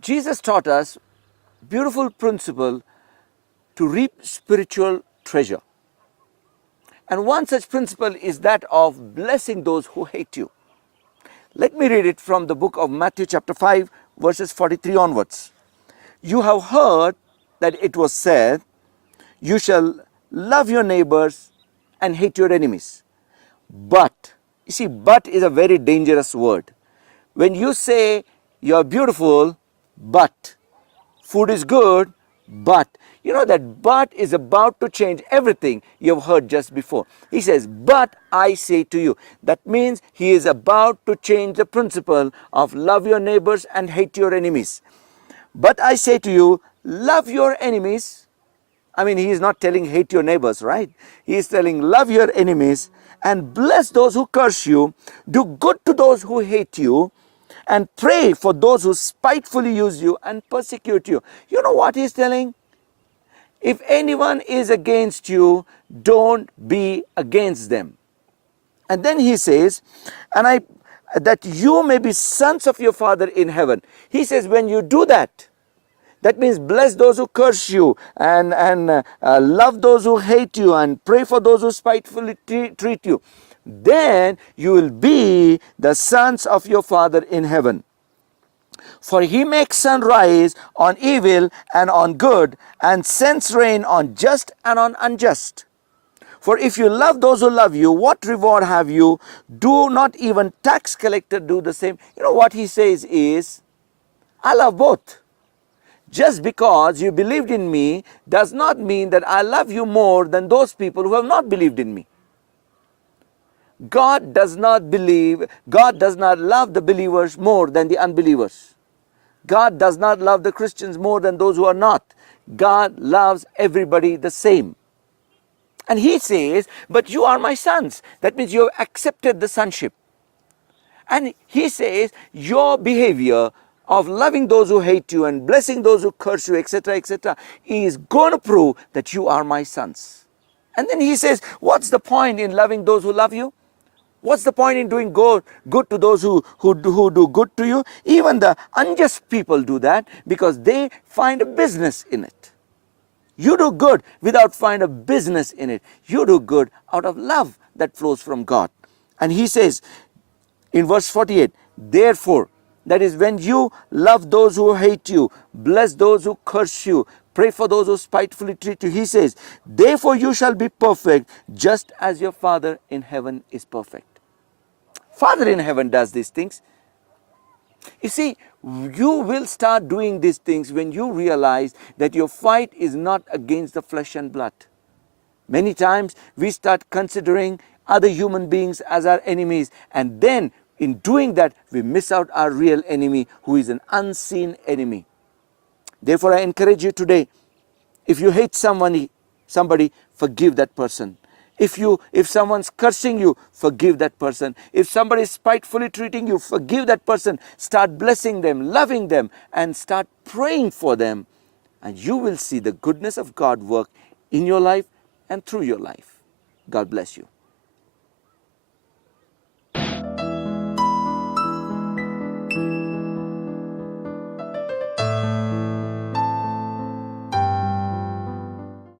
Jesus taught us beautiful principle to reap spiritual treasure. And one such principle is that of blessing those who hate you. Let me read it from the book of Matthew chapter 5 verses 43 onwards. You have heard that it was said, you shall love your neighbors and hate your enemies. But, you see, but is a very dangerous word. When you say you're beautiful, but food is good, but you know that but is about to change everything you have heard just before. He says, but I say to you. That means he is about to change the principle of love your neighbors and hate your enemies. But I say to you, love your enemies. I mean, he is not telling hate your neighbors, right? He is telling love your enemies and bless those who curse you. Do good to those who hate you and pray for those who spitefully use you and persecute you. You know what he is telling? If anyone is against you, don't be against them. And then he says, that you may be sons of your Father in heaven. He says, when you do that, that means bless those who curse you and love those who hate you and pray for those who spitefully treat you. Then you will be the sons of your Father in heaven. For he makes sun rise on evil and on good, and sends rain on just and on unjust. For if you love those who love you, what reward have you? Do not even tax collectors do the same? You know what he says is, I love both. Just because you believed in me does not mean that I love you more than those people who have not believed in me. God does not love the believers more than the unbelievers. God does not love the Christians more than those who are not. God loves everybody the same. And he says, but you are my sons. That means you have accepted the sonship. And he says, your behavior of loving those who hate you and blessing those who curse you, etc., etc., is going to prove that you are my sons. And then he says, what's the point in loving those who love you? What's the point in doing good to those who do good to you? Even the unjust people do that because they find a business in it. You do good without finding a business in it. You do good out of love that flows from God. And he says in verse 48, therefore, that is when you love those who hate you, bless those who curse you, pray for those who spitefully treat you. He says, therefore you shall be perfect, just as your Father in heaven is perfect. Father in heaven does these things. You see, you will start doing these things when you realize that your fight is not against the flesh and blood. Many times we start considering other human beings as our enemies, and then in doing that we miss out our real enemy, who is an unseen enemy. Therefore I encourage you today, if you hate somebody, forgive that person. If someone's cursing you, forgive that person. If somebody is spitefully treating you, forgive that person. Start blessing them, loving them, and start praying for them. And you will see the goodness of God work in your life and through your life. God bless you.